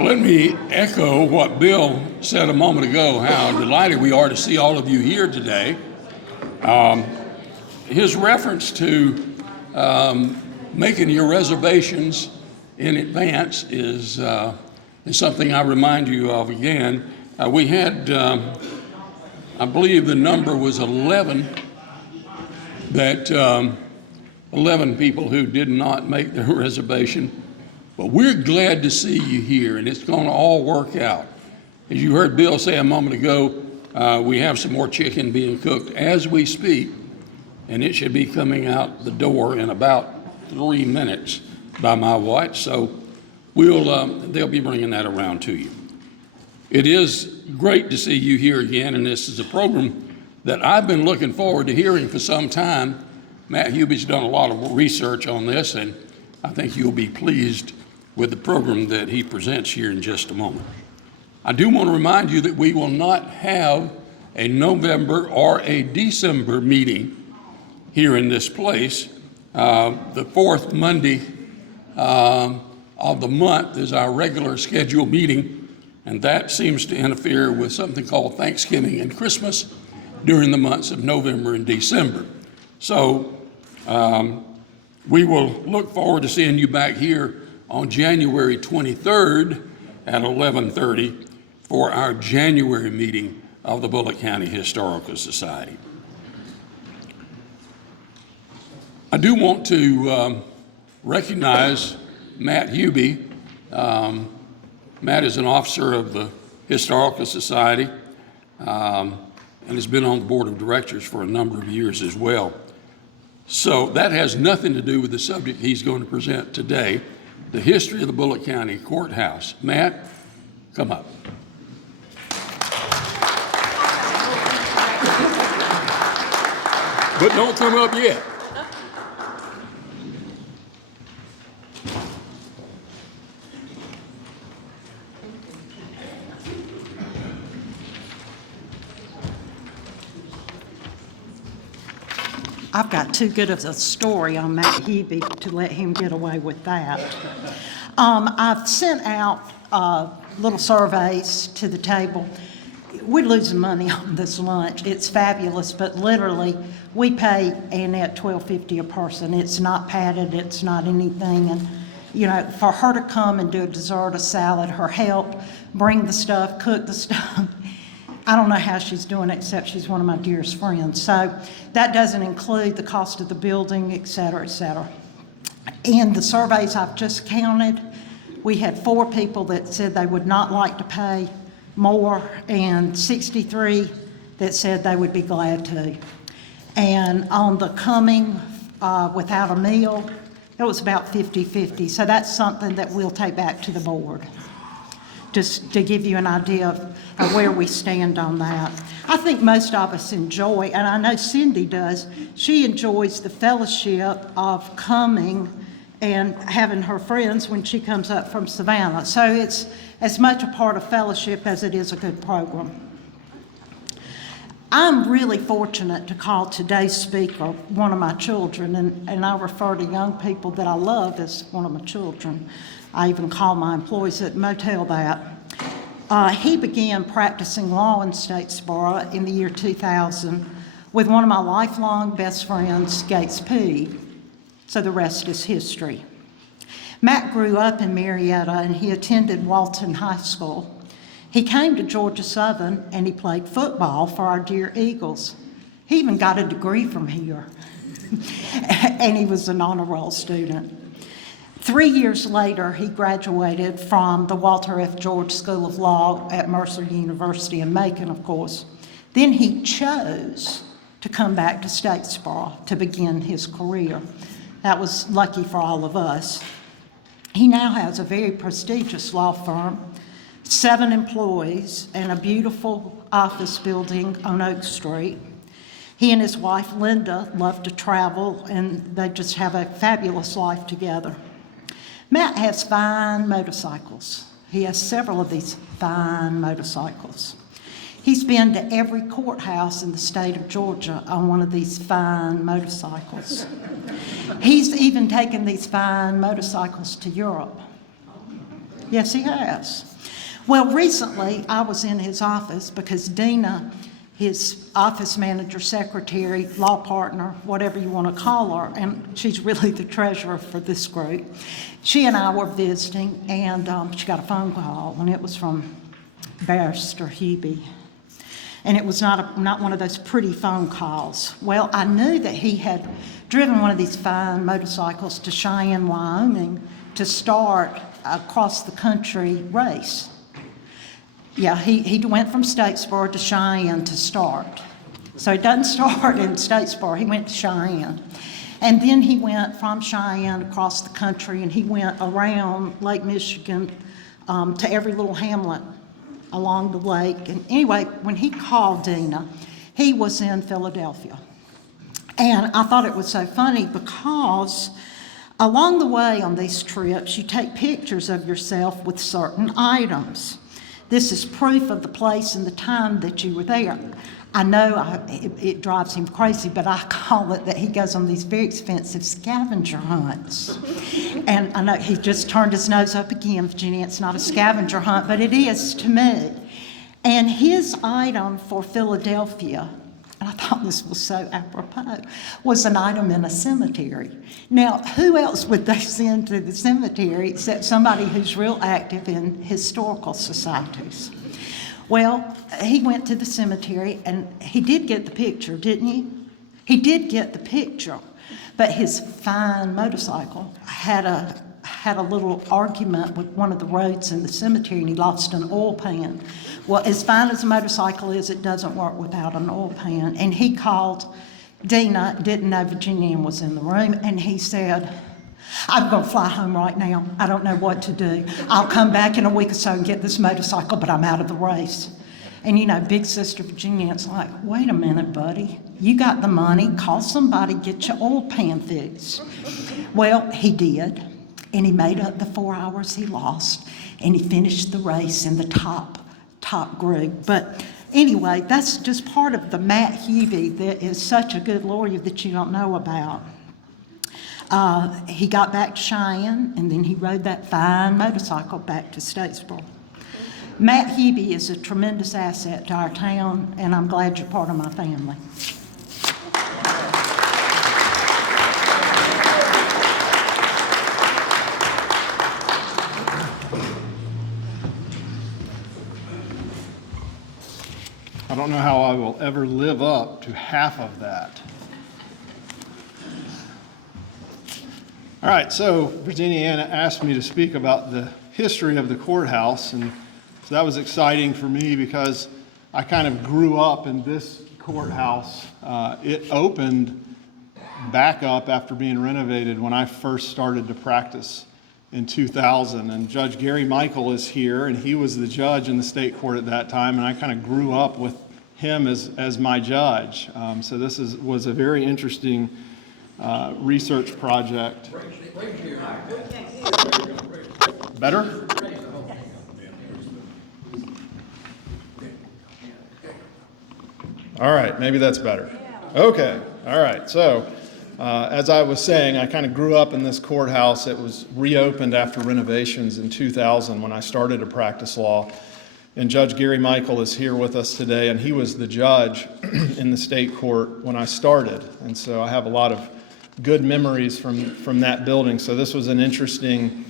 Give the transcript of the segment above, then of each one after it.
Let me echo what Bill said a moment ago, how delighted we are to see all of you here today. His reference to making your reservations in advance is something I remind you of again. We had, I believe the number was 11 people who did not make their reservation. But we're glad to see you here, and it's going to all work out. As you heard Bill say a moment ago, we have some more chicken being cooked as we speak, and it should be coming out the door in about 3 minutes by my watch. So they'll be bringing that around to you. It is great to see you here again, and this is a program that I've been looking forward to hearing for some time. Matt Hube's done a lot of research on this, and I think you'll be pleased with the program that he presents here in just a moment. I do want to remind you that we will not have a November or a December meeting here in this place. The fourth Monday of the month is our regular scheduled meeting, and that seems to interfere with something called Thanksgiving and Christmas during the months of November and December. So we will look forward to seeing you back here on January 23rd at 11:30 for our January meeting of the Bulloch County Historical Society. I do want to recognize Matt Hube. Matt is an officer of the Historical Society and has been on the board of directors for a number of years as well. So that has nothing to do with the subject he's going to present today, the history of the Bulloch County Courthouse. Matt, come up. But don't come up yet. I've got too good of a story on Matt Hube to let him get away with that. I've sent out little surveys to the table. We're losing money on this lunch. It's fabulous, but literally we pay Annette $12.50 a person. It's not padded, it's not anything. And you know, for her to come and do a dessert, a salad, her help, bring the stuff, cook the stuff, I don't know how she's doing it, except she's one of my dearest friends. So that doesn't include the cost of the building, et cetera, et cetera. In the surveys I've just counted, we had 4 people that said they would not like to pay more, and 63 that said they would be glad to. And on the coming without a meal, it was about 50-50. So that's something that we'll take back to the board, just to give you an idea of where we stand on that. I think most of us enjoy, and I know Cindy does, she enjoys the fellowship of coming and having her friends when she comes up from Savannah. So it's as much a part of fellowship as it is a good program. I'm really fortunate to call today's speaker one of my children, and I refer to young people that I love as one of my children. I even call my employees at the motel that. He began practicing law in Statesboro in the year 2000 with one of my lifelong best friends, Gates P. So the rest is history. Matt grew up in Marietta and he attended Walton High School. He came to Georgia Southern and he played football for our dear Eagles. He even got a degree from here. And he was an honor roll student. 3 years later, he graduated from the Walter F. George School of Law at Mercer University in Macon, of course. Then he chose to come back to Statesboro to begin his career. That was lucky for all of us. He now has a very prestigious law firm, 7 employees, and a beautiful office building on Oak Street. He and his wife, Linda, love to travel, and they just have a fabulous life together. Matt has fine motorcycles. He has several of these fine motorcycles. He's been to every courthouse in the state of Georgia on one of these fine motorcycles. He's even taken these fine motorcycles to Europe. Yes, he has. Well, recently, I was in his office because Dina, his office manager, secretary, law partner, whatever you want to call her, and she's really the treasurer for this group. She and I were visiting, and she got a phone call, and it was from Barrister Hube. And it was not one of those pretty phone calls. Well, I knew that he had driven one of these fine motorcycles to Cheyenne, Wyoming to start a cross-the-country race. Yeah, he went from Statesboro to Cheyenne to start. So he doesn't start in Statesboro, he went to Cheyenne. And then he went from Cheyenne across the country, and he went around Lake Michigan to every little hamlet along the lake. And anyway, when he called Dina, he was in Philadelphia. And I thought it was so funny because along the way on these trips, you take pictures of yourself with certain items. This is proof of the place and the time that you were there. I know it drives him crazy, but I call it that he goes on these very expensive scavenger hunts. And I know he just turned his nose up again, Virginia, it's not a scavenger hunt, but it is to me. And his item for Philadelphia, and I thought this was so apropos, was an item in a cemetery. Now, who else would they send to the cemetery except somebody who's real active in historical societies? Well, he went to the cemetery, and he did get the picture, didn't he? He did get the picture, but his fine motorcycle had a little argument with one of the roads in the cemetery, and he lost an oil pan. Well, as fine as a motorcycle is, it doesn't work without an oil pan. And he called Dina, didn't know Virginia was in the room, and he said, I'm going to fly home right now. I don't know what to do. I'll come back in a week or so and get this motorcycle, but I'm out of the race. And you know, big sister Virginia, it's like, wait a minute, buddy. You got the money. Call somebody, get your oil pan fixed. Well, he did. And he made up the 4 hours he lost. And he finished the race in the top group. But anyway, that's just part of the Matt Hube that is such a good lawyer that you don't know about. He got back to Cheyenne, and then he rode that fine motorcycle back to Statesboro. Matt Hube is a tremendous asset to our town, and I'm glad you're part of my family. I don't know how I will ever live up to half of that. All right, so Virginia Ann asked me to speak about the history of the courthouse, and so that was exciting for me because I kind of grew up in this courthouse. It opened back up after being renovated when I first started to practice in 2000, and Judge Gary Michael is here, and he was the judge in the state court at that time, and I kind of grew up with him as my judge. So this was a very interesting research project. Better? All right, maybe that's better. Okay, all right. So as I was saying, I kind of grew up in this courthouse. It was reopened after renovations in 2000 when I started to practice law. And Judge Gary Michael is here with us today, and he was the judge in the state court when I started. And so I have a lot of good memories from that building. So this was an interesting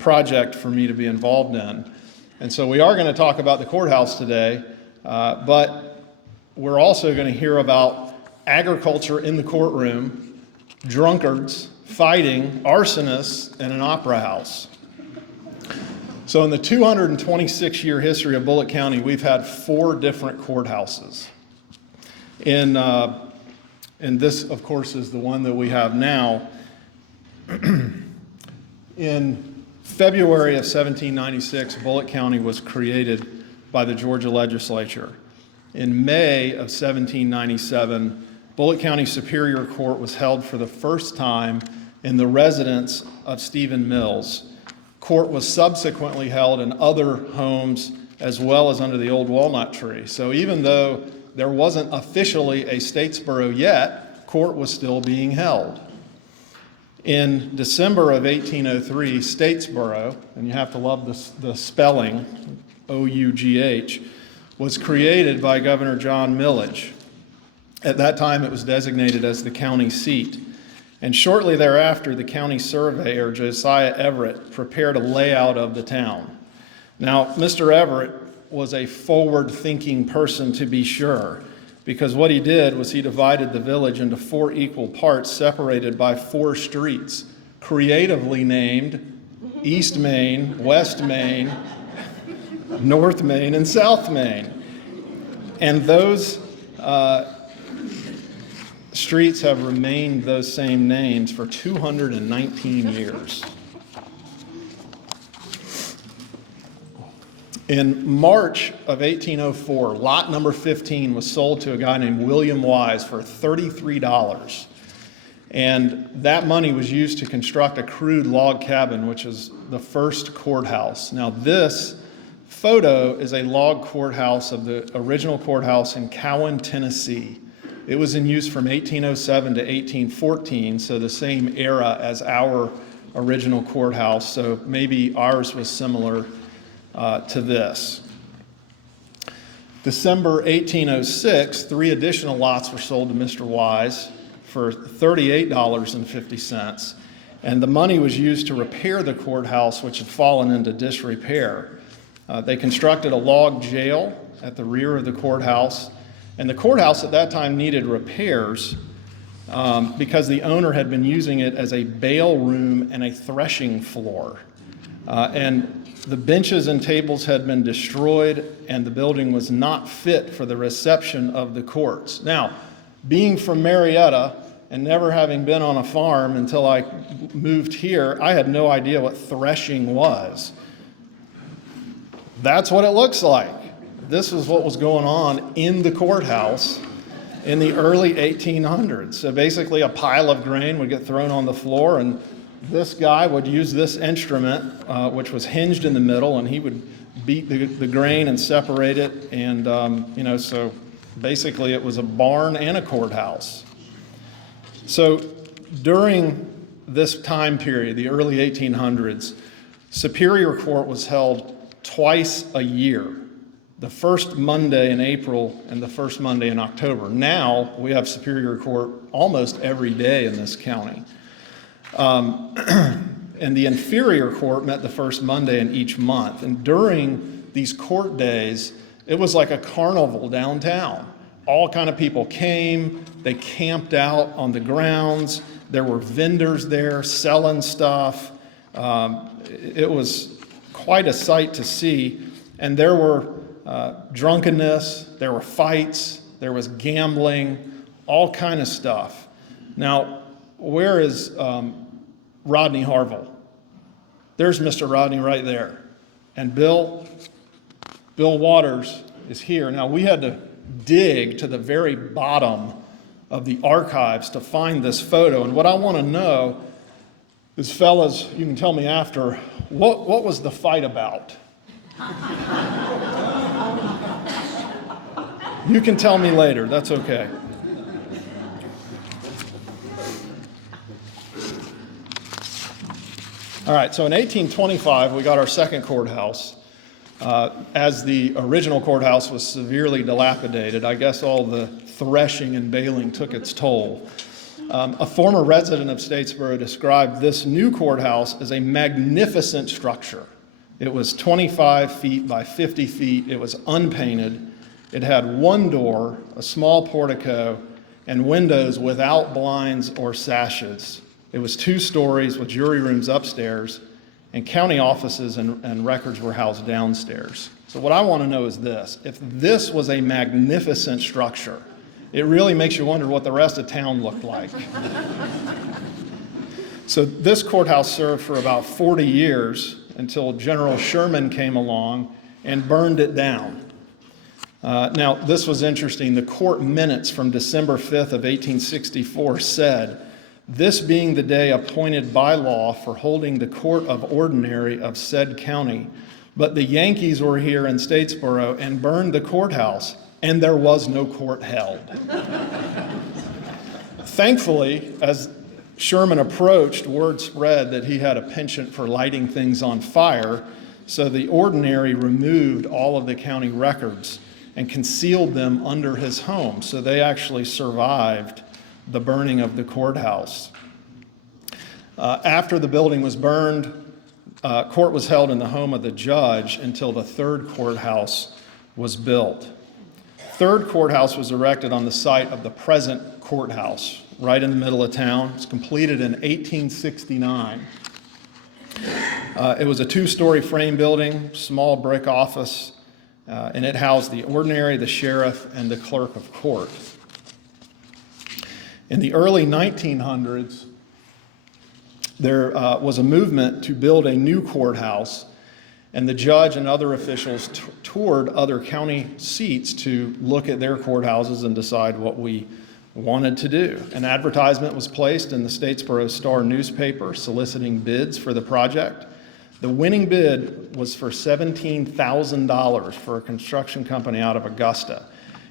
project for me to be involved in. And so we are going to talk about the courthouse today, but we're also going to hear about agriculture in the courtroom, drunkards, fighting, arsonists, and an opera house. So in the 226-year history of Bulloch County, we've had 4 different courthouses. And this, of course, is the one that we have now. In February of 1796, Bulloch County was created by the Georgia legislature. In May of 1797, Bulloch County Superior Court was held for the first time in the residence of Stephen Mills. Court was subsequently held in other homes as well as under the old walnut tree. So even though there wasn't officially a Statesboro yet, court was still being held. In December of 1803, Statesboro, and you have to love the spelling, O-U-G-H, was created by Governor John Millage. At that time, it was designated as the county seat. And shortly thereafter, the county surveyor, Josiah Everett, prepared a layout of the town. Now, Mr. Everett was a forward-thinking person, to be sure, because what he did was he divided the village into 4 equal parts separated by 4 streets, creatively named East Main, West Main, North Main, and South Main. And those streets have remained those same names for 219 years. In March of 1804, lot number 15 was sold to a guy named William Wise for $33. And that money was used to construct a crude log cabin, which is the first courthouse. Now, this photo is a log courthouse of the original courthouse in Cowan, Tennessee. It was in use from 1807 to 1814, so the same era as our original courthouse, so maybe ours was similar to this. December 1806, 3 additional lots were sold to Mr. Wise for $38.50, and the money was used to repair the courthouse, which had fallen into disrepair. They constructed a log jail at the rear of the courthouse, and the courthouse at that time needed repairs because the owner had been using it as a bail room and a threshing floor. And the benches and tables had been destroyed, and the building was not fit for the reception of the courts. Now, being from Marietta and never having been on a farm until I moved here, I had no idea what threshing was. That's what it looks like. This is what was going on in the courthouse in the early 1800s. So basically a pile of grain would get thrown on the floor, and this guy would use this instrument, which was hinged in the middle, and he would beat the grain and separate it. And, so basically it was a barn and a courthouse. So during this time period, the early 1800s, Superior Court was held twice a year, the first Monday in April and the first Monday in October. Now we have Superior Court almost every day in this county. And the inferior court met the first Monday in each month. And during these court days, it was like a carnival downtown. All kind of people came, they camped out on the grounds, there were vendors there selling stuff. It was quite a sight to see. And there were drunkenness, there were fights, there was gambling, all kind of stuff. Now, where is Rodney Harville? There's Mr. Rodney right there. And Bill Waters is here. Now, we had to dig to the very bottom of the archives to find this photo. And what I want to know is, fellas, you can tell me after, what was the fight about? You can tell me later, that's okay. All right, so in 1825, we got our second courthouse. As the original courthouse was severely dilapidated, I guess all the threshing and baling took its toll. A former resident of Statesboro described this new courthouse as a magnificent structure. It was 25 feet by 50 feet. It was unpainted. It had one door, a small portico, and windows without blinds or sashes. It was 2 stories with jury rooms upstairs, and county offices and records were housed downstairs. So what I want to know is this: if this was a magnificent structure, it really makes you wonder what the rest of town looked like. So this courthouse served for about 40 years until General Sherman came along and burned it down. Now, this was interesting. The court minutes from December 5th of 1864 said, "This being the day appointed by law for holding the court of ordinary of said county, but the Yankees were here in Statesboro and burned the courthouse, and there was no court held." Thankfully, as Sherman approached, word spread that he had a penchant for lighting things on fire, so the ordinary removed all of the county records and concealed them under his home. So they actually survived the burning of the courthouse. After the building was burned, court was held in the home of the judge until the third courthouse was built. Third courthouse was erected on the site of the present courthouse, right in the middle of town. It was completed in 1869. It was a two-story frame building, small brick office, and it housed the ordinary, the sheriff, and the clerk of court. In the early 1900s, there was a movement to build a new courthouse, and the judge and other officials toured other county seats to look at their courthouses and decide what we wanted to do. An advertisement was placed in the Statesboro Star newspaper soliciting bids for the project. The winning bid was for $17,000 for a construction company out of Augusta,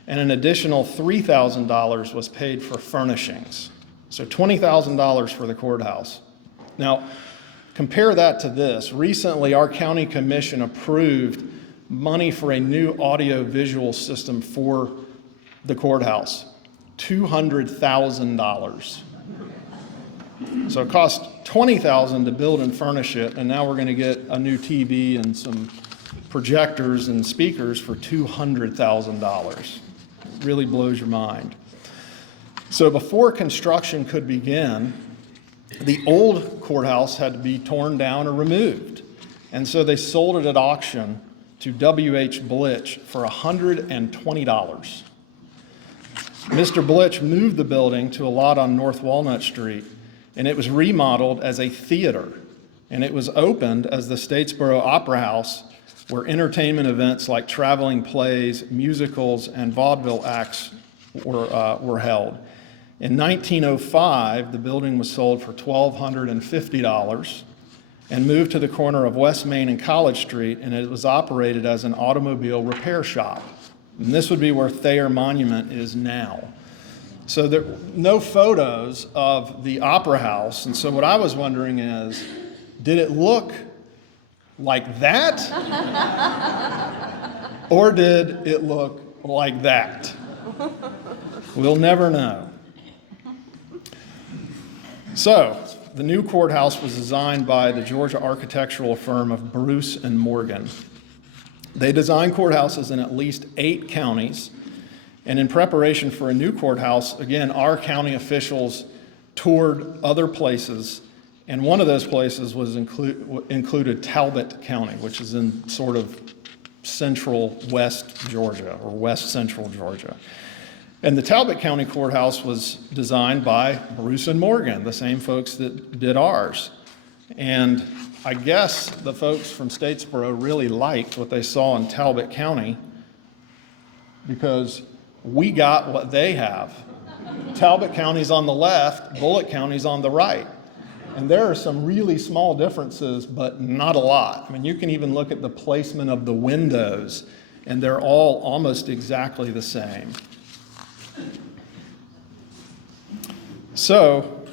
and an additional $3,000 was paid for furnishings. So $20,000 for the courthouse. Now, compare that to this. Recently, our county commission approved money for a new audio-visual system for the courthouse, $200,000. So it cost $20,000 to build and furnish it, and now we're going to get a new TV and some projectors and speakers for $200,000. Really blows your mind. So before construction could begin, the old courthouse had to be torn down or removed. And so they sold it at auction to W.H. Bulloch for $120. Mr. Bulloch moved the building to a lot on North Walnut Street, and it was remodeled as a theater. And it was opened as the Statesboro Opera House, where entertainment events like traveling plays, musicals, and vaudeville acts were held. In 1905, the building was sold for $1,250 and moved to the corner of West Main and College Street, and it was operated as an automobile repair shop. And this would be where Thayer Monument is now. So there are no photos of the Opera House, and so what I was wondering is, did it look like that? Or did it look like that? We'll never know. So, the new courthouse was designed by the Georgia architectural firm of Bruce and Morgan. They designed courthouses in at least 8 counties, and in preparation for a new courthouse, again, our county officials toured other places, and one of those places was included Talbot County, which is in sort of central west Georgia, or west central Georgia. And the Talbot County Courthouse was designed by Bruce and Morgan, the same folks that did ours. And I guess the folks from Statesboro really liked what they saw in Talbot County because we got what they have. Talbot County's on the left, Bulloch County's on the right. And there are some really small differences, but not a lot. I mean, you can even look at the placement of the windows, and they're all almost exactly the same. So,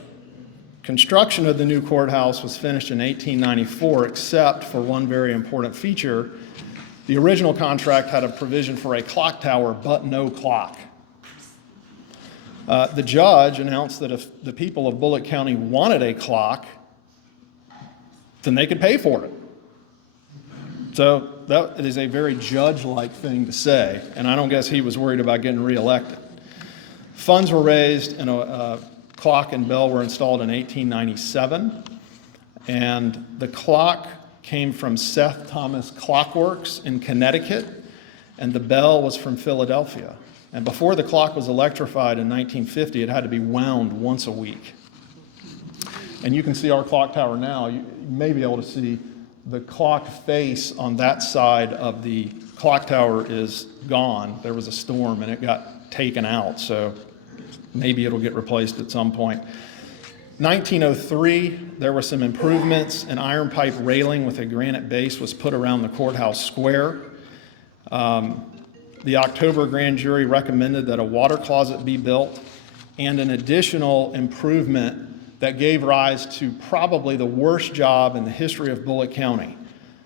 construction of the new courthouse was finished in 1894, except for one very important feature. The original contract had a provision for a clock tower, but no clock. The judge announced that if the people of Bulloch County wanted a clock, then they could pay for it. So that is a very judge-like thing to say, and I don't guess he was worried about getting reelected. Funds were raised, and a clock and bell were installed in 1897, and the clock came from Seth Thomas Clockworks in Connecticut, and the bell was from Philadelphia. And before the clock was electrified in 1950, it had to be wound once a week. And you can see our clock tower now. You may be able to see the clock face on that side of the clock tower is gone. There was a storm and it got taken out, so maybe it'll get replaced at some point. 1903, there were some improvements. An iron pipe railing with a granite base was put around the courthouse square. The October grand jury recommended that a water closet be built, and an additional improvement that gave rise to probably the worst job in the history of Bulloch County.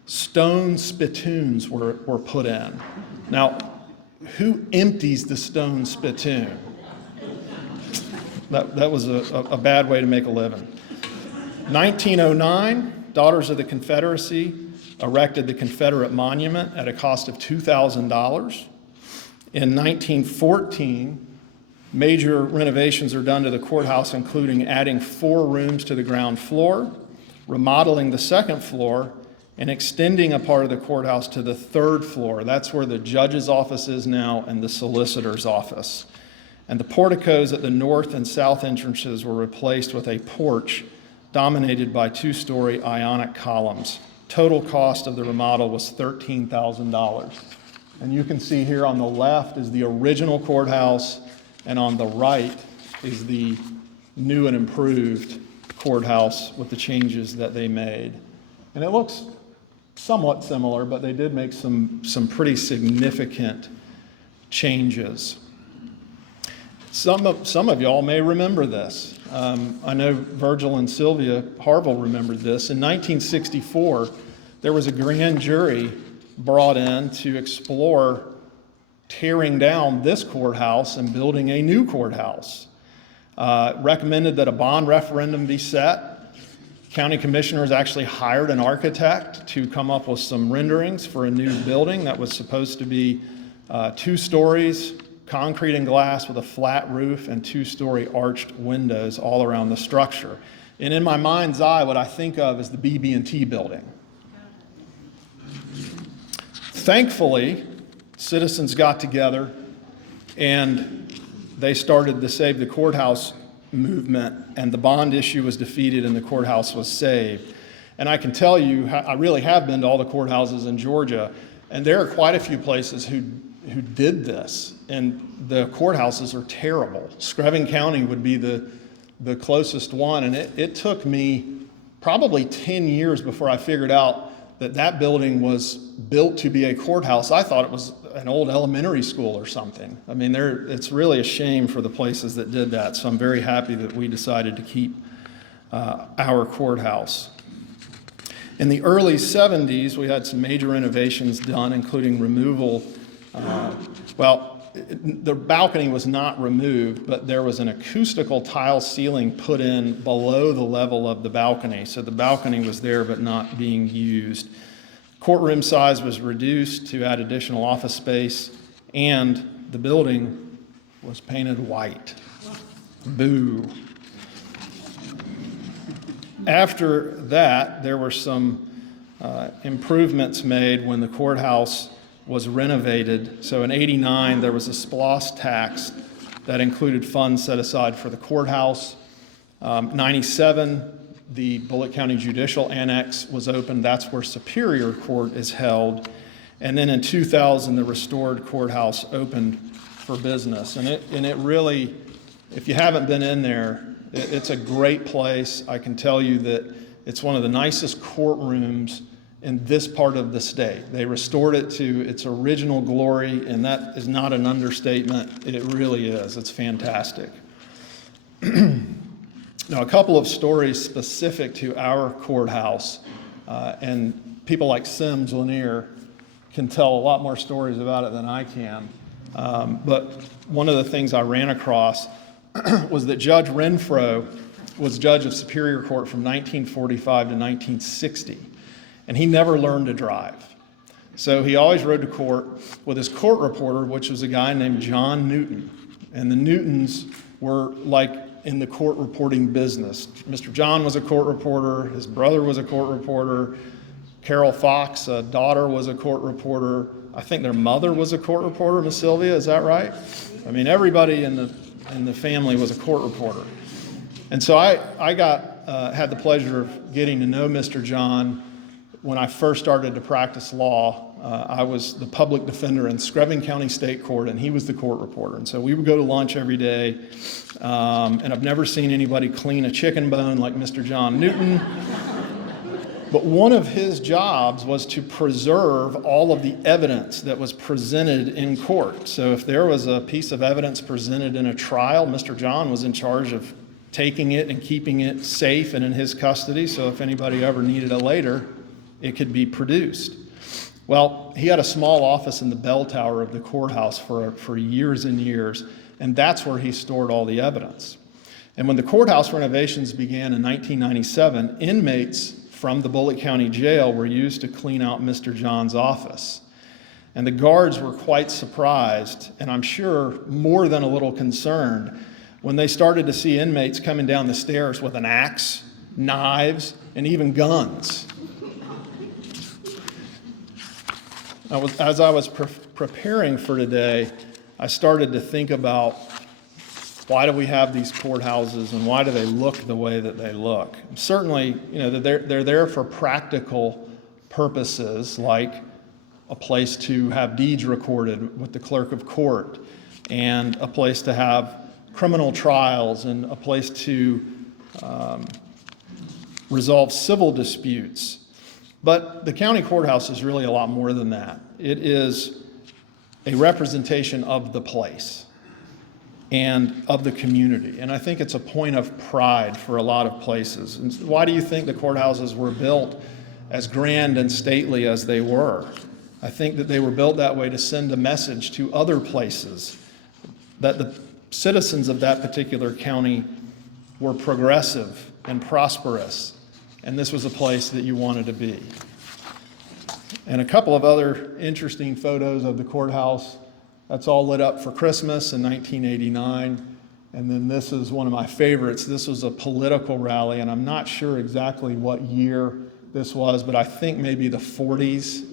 Stone spittoons were put in. Now, who empties the stone spittoon? That was a bad way to make a living. 1909, Daughters of the Confederacy erected the Confederate Monument at a cost of $2,000. In 1914, major renovations are done to the courthouse, including adding 4 rooms to the ground floor, remodeling the second floor, and extending a part of the courthouse to the 3rd floor. That's where the judge's office is now and the solicitor's office. And the porticos at the north and south entrances were replaced with a porch dominated by 2-story ionic columns. Total cost of the remodel was $13,000. And you can see here on the left is the original courthouse, and on the right is the new and improved courthouse with the changes that they made. And it looks somewhat similar, but they did make some pretty significant changes. Some of y'all may remember this. I know Virgil and Sylvia Harville remembered this. In 1964, there was a grand jury brought in to explore tearing down this courthouse and building a new courthouse. Recommended that a bond referendum be set. County commissioners actually hired an architect to come up with some renderings for a new building that was supposed to be 2 stories, concrete and glass with a flat roof and 2-story arched windows all around the structure. And in my mind's eye, what I think of is the BB&T building. Thankfully, citizens got together and they started the Save the Courthouse movement, and the bond issue was defeated and the courthouse was saved. And I can tell you, I really have been to all the courthouses in Georgia, and there are quite a few places who did this, and the courthouses are terrible. Screven County would be the closest one, and it took me probably 10 years before I figured out that building was built to be a courthouse. I thought it was an old elementary school or something. I mean, it's really a shame for the places that did that, so I'm very happy that we decided to keep our courthouse. In the early 70s, we had some major renovations done, including removal. The balcony was not removed, but there was an acoustical tile ceiling put in below the level of the balcony. So the balcony was there but not being used. Courtroom size was reduced to add additional office space, and the building was painted white. Boo. After that, there were some improvements made when the courthouse was renovated. So in '89, there was a SPLOST tax that included funds set aside for the courthouse. '97, the Bulloch County Judicial Annex was opened. That's where Superior Court is held. And then in 2000, the restored courthouse opened for business. And it really, if you haven't been in there, it's a great place. I can tell you that it's one of the nicest courtrooms in this part of the state. They restored it to its original glory, and that is not an understatement. It really is. It's fantastic. Now, a couple of stories specific to our courthouse, and people like Sims Lanier can tell a lot more stories about it than I can. But one of the things I ran across was that Judge Renfro was judge of Superior Court from 1945 to 1960, and he never learned to drive. So he always rode to court with his court reporter, which was a guy named John Newton. And the Newtons were like in the court reporting business. Mr. John was a court reporter, his brother was a court reporter, Carol Fox, a daughter, was a court reporter. I think their mother was a court reporter, Miss Sylvia, is that right? I mean, everybody in the family was a court reporter. And so I had the pleasure of getting to know Mr. John when I first started to practice law. I was the public defender in Screven County State Court, and he was the court reporter. And so we would go to lunch every day, and I've never seen anybody clean a chicken bone like Mr. John Newton. But one of his jobs was to preserve all of the evidence that was presented in court. So if there was a piece of evidence presented in a trial, Mr. John was in charge of taking it and keeping it safe and in his custody, so if anybody ever needed it later, it could be produced. Well, he had a small office in the bell tower of the courthouse for years and years, and that's where he stored all the evidence. And when the courthouse renovations began in 1997, inmates from the Bulloch County Jail were used to clean out Mr. John's office. And the guards were quite surprised, and I'm sure more than a little concerned, when they started to see inmates coming down the stairs with an axe, knives, and even guns. As I was preparing for today, I started to think about, why do we have these courthouses and why do they look the way that they look? Certainly, they're there for practical purposes, like a place to have deeds recorded with the clerk of court, and a place to have criminal trials, and a place to resolve civil disputes. But the county courthouse is really a lot more than that. It is a representation of the place and of the community. And I think it's a point of pride for a lot of places. And why do you think the courthouses were built as grand and stately as they were? I think that they were built that way to send a message to other places that the citizens of that particular county were progressive and prosperous, and this was a place that you wanted to be. And a couple of other interesting photos of the courthouse. That's all lit up for Christmas in 1989. And then this is one of my favorites. This was a political rally, and I'm not sure exactly what year this was, but I think maybe the 40s.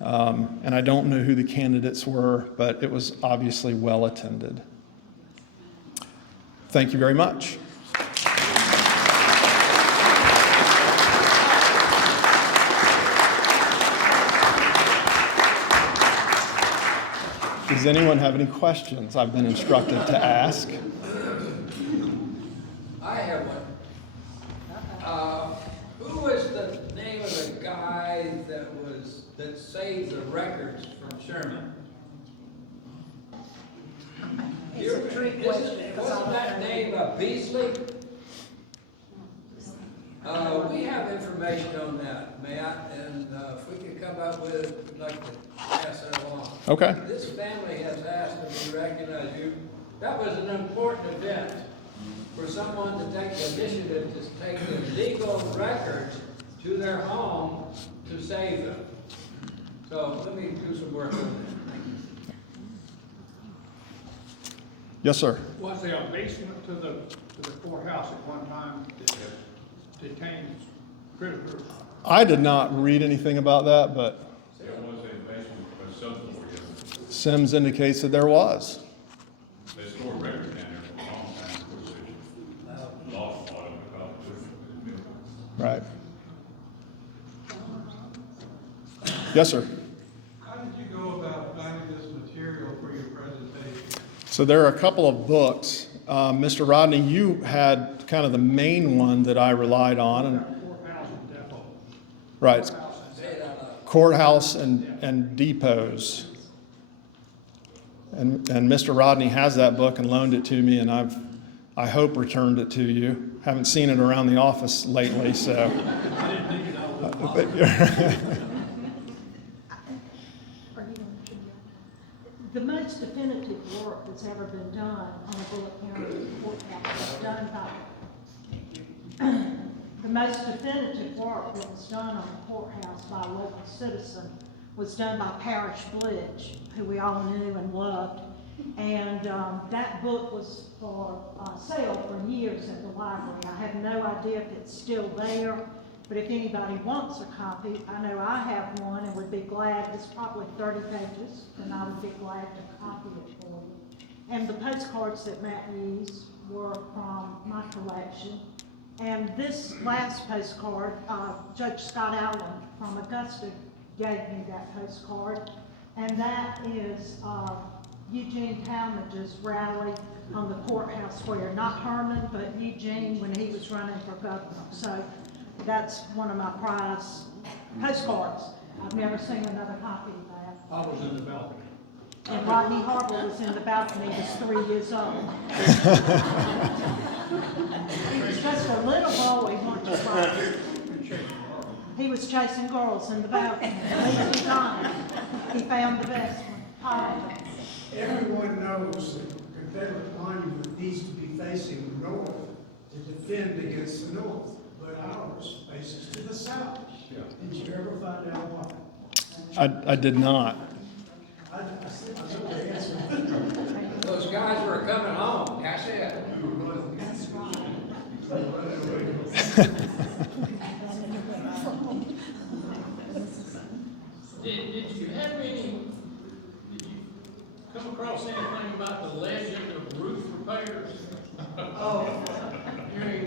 And I don't know who the candidates were, but it was obviously well attended. Thank you very much. Does anyone have any questions I've been instructed to ask? I have one. Who was the name of the guy that saved the records from Sherman? It's a trick question. Wasn't that name Beasley? We have information on that, Matt, and if we could come up with it, we'd like to pass that along. Okay. This family has asked to be recognized. That was an important event for someone to take the initiative to take the legal records to their home to save them. So let me do some work on that. Yes, sir. Was there a basement to the courthouse at one time that detained prisoners? I did not read anything about that, but There was a basement, a subfloor, yes. Sims indicates that there was. They stored records down there for a long time, of course, they lost a lot of it because Right. Yes, sir. How did you go about finding this material for your presentation? So there are a couple of books. Mr. Rodney, you had kind of the main one that I relied on. And, Courthouse and depot. right. Courthouse and depots. And Mr. Rodney has that book and loaned it to me, and I hope returned it to you. Haven't seen it around the office lately, so. The most definitive work that's ever been done on a Bulloch County courthouse was done by, the most definitive work that was done on the courthouse by a local citizen was done by Parish Blitch, who we all knew and loved. And that book was for sale for years at the library. I have no idea if it's still there, but if anybody wants a copy, I know I have one and would be glad. It's probably 30 pages, and I would be glad to copy it for you. And the postcards that Matt used were from my collection. And this last postcard, Judge Scott Allen from Augusta gave me that postcard, and that is Eugene Talmadge's rally on the courthouse square. Not Herman, but Eugene when he was running for governor. So that's one of my prize postcards. I've never seen another copy of that. I was in the balcony. And Rodney Harbour was in the balcony, he was 3 years old. He was just a little boy, weren't you, Rodney? He was chasing girls in the balcony. Leave it behind. He found the best one. Everyone knows that the Confederate monument needs to be facing north to defend against the north, but ours faces to the south. Did you ever find out why? I did not. I know the answer. Those guys were coming home, that's it. Did you have any, did you come across anything about the legend of roof repairs? During,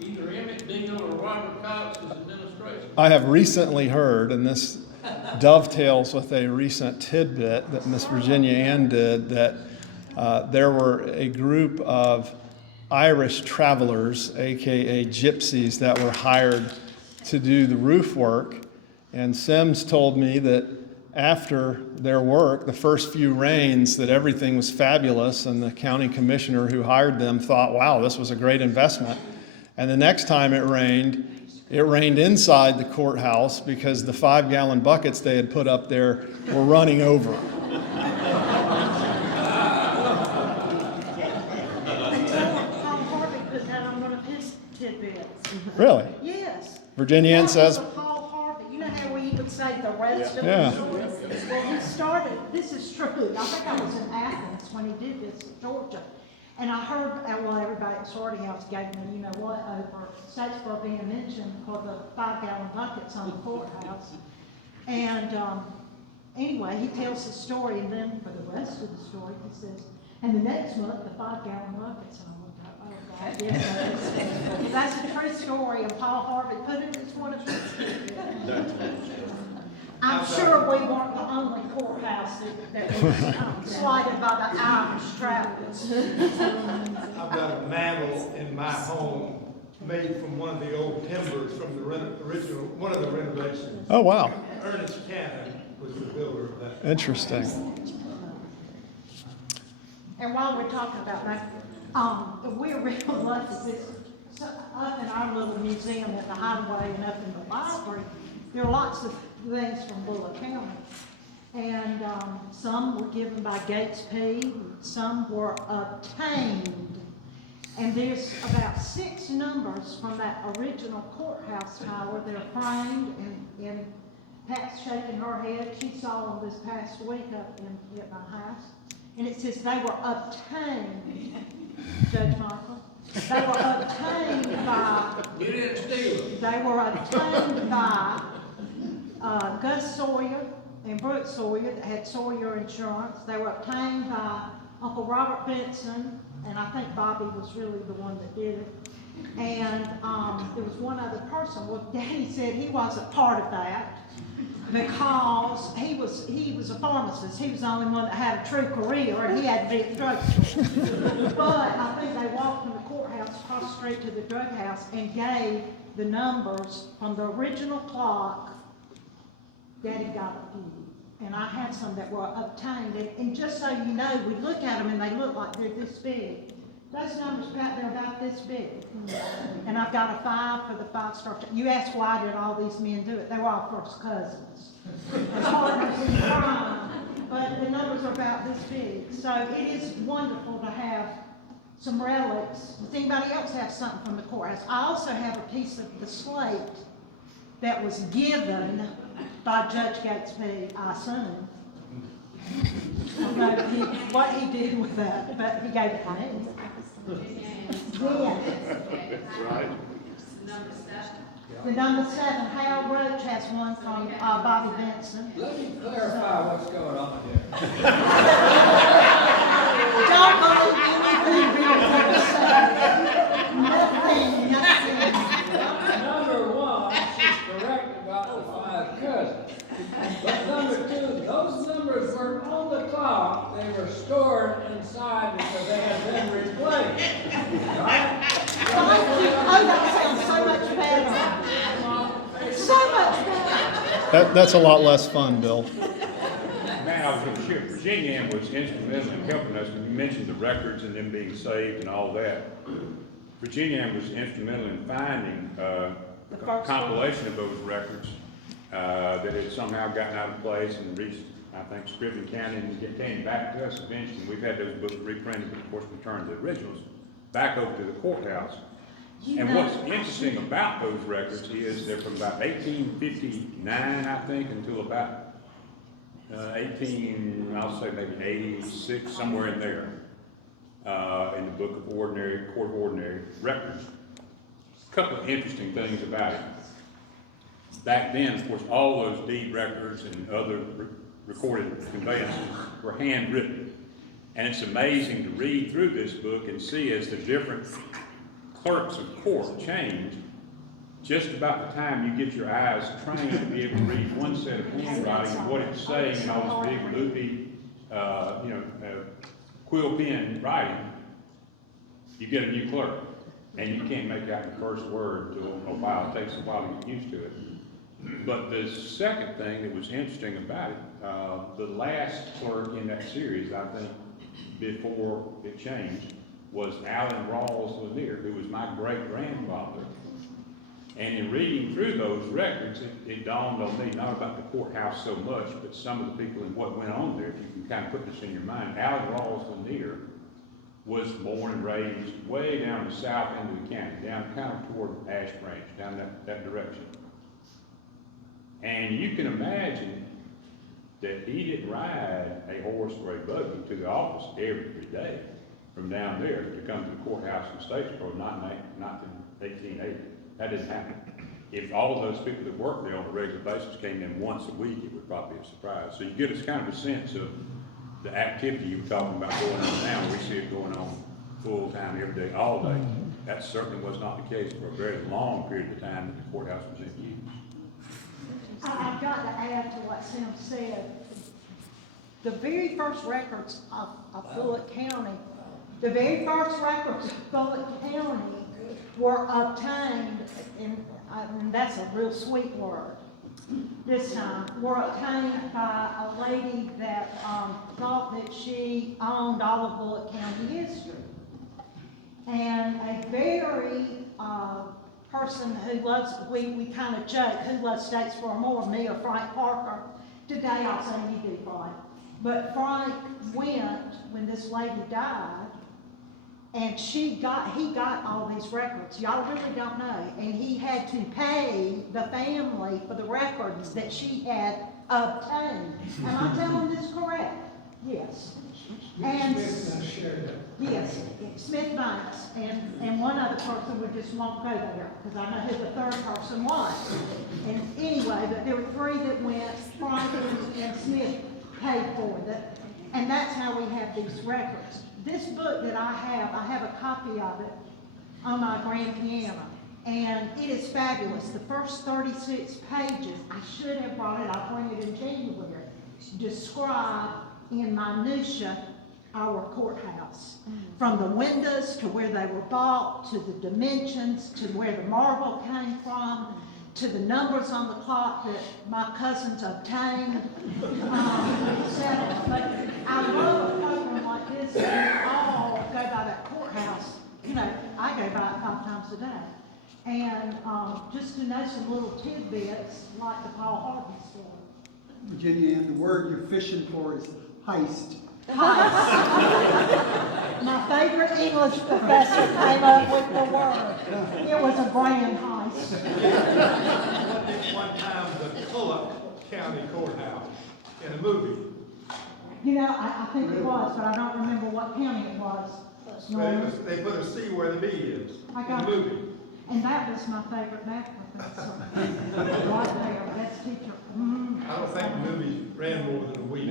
either Emmett Deal or Robert Cox's administration? I have recently heard, and this dovetails with a recent tidbit that Miss Virginia Ann did, that there were a group of Irish travelers, aka gypsies, that were hired to do the roof work. And Sims told me that after their work, the first few rains, that everything was fabulous, and the county commissioner who hired them thought, wow, this was a great investment. And the next time it rained inside the courthouse because the 5-gallon buckets they had put up there were running over. Paul Harvey put that on one of his tidbits. Really? Yes. Virginia Ann says, Paul Harvey, you know how we would say the rest of Yeah. the story? Well, he started, this is true, I think I was in Athens when he did this in Georgia. And I heard, well, everybody at Sorority House gave me, you know what, over Statesboro being mentioned for the 5-gallon buckets on the courthouse. And anyway, he tells the story, and then for the rest of the story, he says, and the next month, the 5-gallon buckets. And I went, oh, God, yes, that's a true story, and Paul Harvey put it as one of his. I'm sure we weren't the only courthouse that was slighted by the Irish travelers. I've got a mantle in my home made from one of the old timbers from the original, one of the renovations. oh, wow, Ernest Cannon was the builder of that. interesting. And while we're talking about that, we're real lucky. Up in our little museum at the highway and up in the library, there are lots of things from Bulloch County. And some were given by Gates P, some were obtained. And there's about 6 numbers from that original courthouse tower. They're framed, and Pat's shaking her head. She saw them this past week up at my house. And it says they were obtained, Judge Michael. They were obtained by. You didn't steal it. They were obtained by Gus Sawyer and Brooke Sawyer that had Sawyer Insurance. They were obtained by Uncle Robert Benson, and I think Bobby was really the one that did it. And there was one other person. Well, Daddy said he wasn't part of that because he was a pharmacist. He was the only one that had a true career, and he had to be at the drugstore. But I think they walked from the courthouse across the street to the drug house and gave the numbers from the original clock. Daddy got a few, and I had some that were obtained. And just so you know, we look at them and they look like they're this big. Those numbers, Pat, they're about this big. And I've got a 5 for the 5-star. You ask why did all these men do it? They were all first cousins. And partners in crime. But the numbers are about this big. So it is wonderful to have some relics. Does anybody else have something from the courthouse? I also have a piece of the slate that was given by Judge Gatesby, I assume. I don't know what he did with that, but he gave it to me. Right. The number 7, Hal Roach has one from Bobby Benson. Let me clarify what's going on here. Don't believe anything Bill Porter said. Nothing. Number 1, she's correct about the 5 cousins. But number 2, those numbers weren't on the clock, they were stored inside because they had been replaced. Right? Oh, that sounds so much better. So much better. That's a lot less fun, Bill. Man, thing I was going to share, Virginia Ann was instrumental in helping us. When you mentioned the records and them being saved and all that, Virginia Ann was instrumental in finding a compilation of those records that had somehow gotten out of place and reached, I think, Scrivener County and came back to us eventually. We've had those books reprinted, but of course we turned the originals back over to the courthouse. And what's interesting about those records is they're from about 1859, I think, until about 18, I'll say maybe 86, somewhere in there, in the Book of Ordinary, Court of Ordinary Records. A couple of interesting things about it. Back then, of course, all those deed records and other recorded conveyances were handwritten. And it's amazing to read through this book and see as the different clerks of court change, just about the time you get your eyes trained to be able to read one set of handwriting and what it's saying and all this big loopy, quill pen writing, you get a new clerk. And you can't make out the first word until a while. It takes a while to get used to it. But the second thing that was interesting about it, the last clerk in that series, I think, before it changed, was Allen Rawls Lanier, who was my great-grandfather. And in reading through those records, it dawned on me, not about the courthouse so much, but some of the people and what went on there. If you can kind of put this in your mind, Allen Rawls Lanier was born and raised way down the south end of the county, down kind of toward Ash Branch, down that direction. And you can imagine that he didn't ride a horse or a buggy to the office every day from down there to come to the courthouse in Statesboro, not in 1880. That didn't happen. If all of those people that worked there on a regular basis came in once a week, it would probably be a surprise. So you get us kind of a sense of the activity you were talking about going on now. We see it going on full time, every day, all day. That certainly was not the case for a very long period of time that the courthouse was in use. I've got to add to what Sam said. The very first records of Bulloch County, the very first records of Bulloch County were obtained, and that's a real sweet word this time, were obtained by a lady that thought that she owned all of Bulloch County history. And a very person who loves, we kind of joke, who loves Statesboro more, me or Frank Parker. Today I'll say you do, Frank. But Frank went when this lady died, and he got all these records. Y'all really don't know. And he had to pay the family for the records that she had obtained. Am I telling this correct? Yes. And yes, Smith Banks and one other person we just won't go there because I know who the third person was. And anyway, but there were three that went. Frank and Smith paid for it, and that's how we have these records. This book that I have a copy of it on my grand piano, and it is fabulous. The first 36 pages, I should have brought it, I'll bring it in January, describe in minutia our courthouse. From the windows to where they were bought, to the dimensions, to where the marble came from, to the numbers on the clock that my cousins obtained, etc. But I love a program like this, and we all go by that courthouse. You know, I go by it 5 times a day. And just to know some little tidbits like the Paul Harvey story. Virginia, and the word you're fishing for is heist. My favorite English professor came up with the word. It was a grand heist. One time the Bulloch County Courthouse in a movie. You know, I think it was, but I don't remember what county it was. They put a C where the B is I in got the movie. And that was my favorite math professor. Right there, best teacher. I don't think the movie ran more than a week.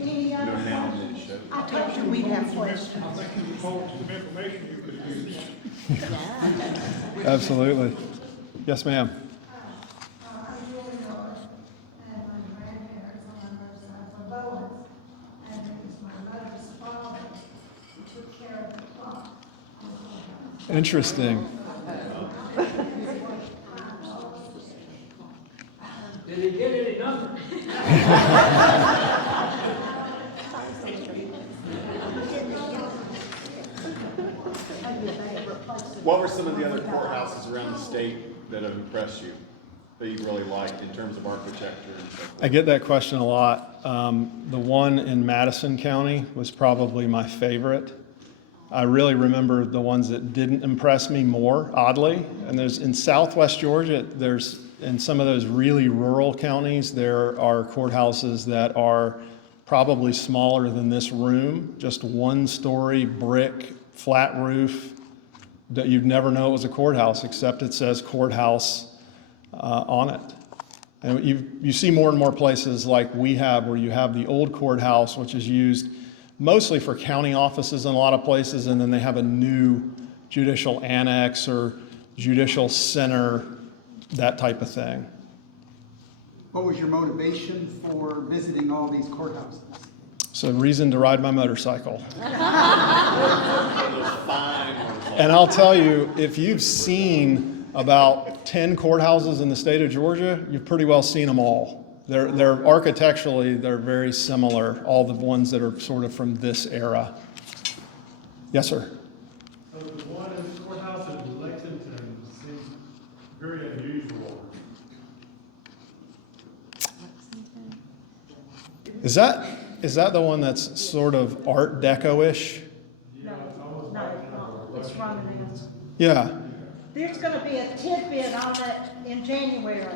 Any other questions? I told you we'd have questions. I think you look forward to some information you could use. Absolutely. Yes, ma'am. I was really young, and my grandparents on my mother's side were Bowens, and it was my mother's father who took care of the clock. Interesting. Did he get any numbers? What were some of the other courthouses around the state that have impressed you, that you really liked in terms of architecture and so forth? I get that question a lot. The one in Madison County was probably my favorite. I really remember the ones that didn't impress me more, oddly. And there's in Southwest Georgia, there's in some of those really rural counties, there are courthouses that are probably smaller than this room, just one-story brick, flat roof, that you'd never know it was a courthouse, except it says courthouse on it. And you see more and more places like we have, where you have the old courthouse, which is used mostly for county offices in a lot of places, and then they have a new judicial annex or judicial center, that type of thing. What was your motivation for visiting all these courthouses? So reason to ride my motorcycle. And I'll tell you, if you've seen about 10 courthouses in the state of Georgia, you've pretty well seen them all. They're architecturally, they're very similar, all the ones that are sort of from this era. Yes, sir? So the one in the courthouse in Lexington seems very unusual. Is that the one that's sort of Art Deco-ish? Yeah, it's almost No, like no, it's Romanesque. Yeah, There's gonna be a tidbit on it in January.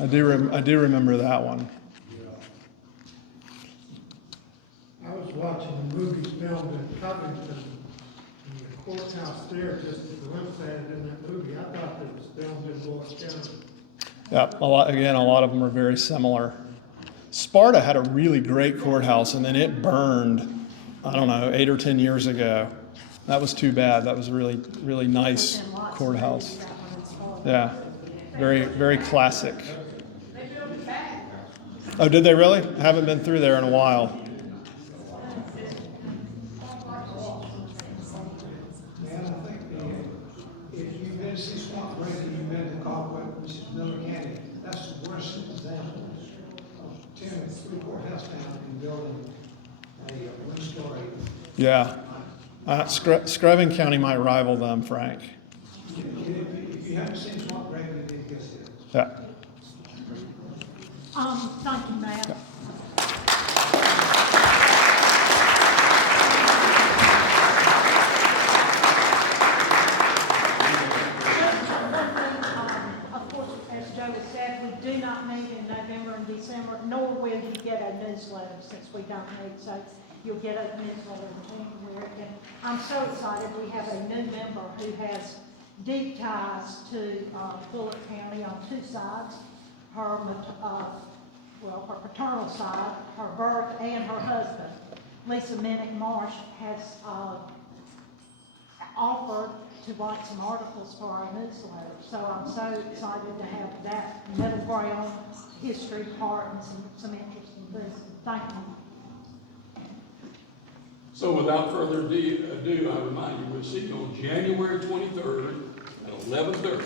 I do remember that one. I was watching a movie filmed in Covington, and the courthouse there, just a glimpse at it in that movie, I thought it was filmed in Bulloch County. Yeah, a lot of them are very similar. Sparta had a really great courthouse, and then it burned, I don't know, 8 or 10 years ago. That was too bad. That was a really, really nice courthouse. Yeah, very, very classic. Oh, did they really? I haven't been through there in a while. Man, I think if you've been to see swamp breaking, you've been to Caldwell, which is Miller County, that's the worst example of 10 or 3 courthouse town and building a one-story. Yeah. Scrubbing County might rival them, Frank. If you haven't seen swamp breaking, you need to go see it. Yeah. Thank you, Matt. Of course, as Joe has said, we do not meet in November and December, nor will you get a newsletter since we don't meet, so you'll get a newsletter in January. And I'm so excited, we have a new member who has deep ties to Bulloch County on 2 sides. Her paternal side, her birth, and her husband. Lisa Minnick Marsh has offered to write some articles for our newsletter. So I'm so excited to have that middle ground history part and some interesting things. Thank you. So without further ado, I remind you, we'll see you on January 23rd at 11:30.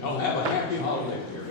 Y'all have a happy holiday period.